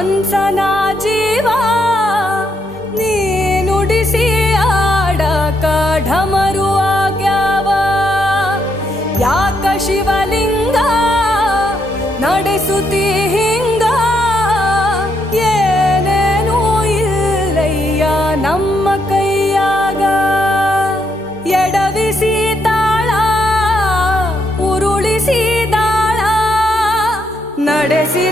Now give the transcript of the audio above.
ಮನ್ಸನ ಜೀವ ನೀ ನುಡಿಸಿ ಆಡಕ ಢಮರು ಆಗ್ಯಾವ. ಯಾಕ ಶಿವಲಿಂಗ ನಡೆಸುತ್ತಿ ಹಿಂಗ, ಏನೇನೂ ಇಲ್ಲಯ್ಯ ನಮ್ಮ ಕೈಯಾಗ. ಎಡವಿಸಿ ತಾಳ ಉರುಳಿಸಿ ದಾಳ ನಡೆಸಿ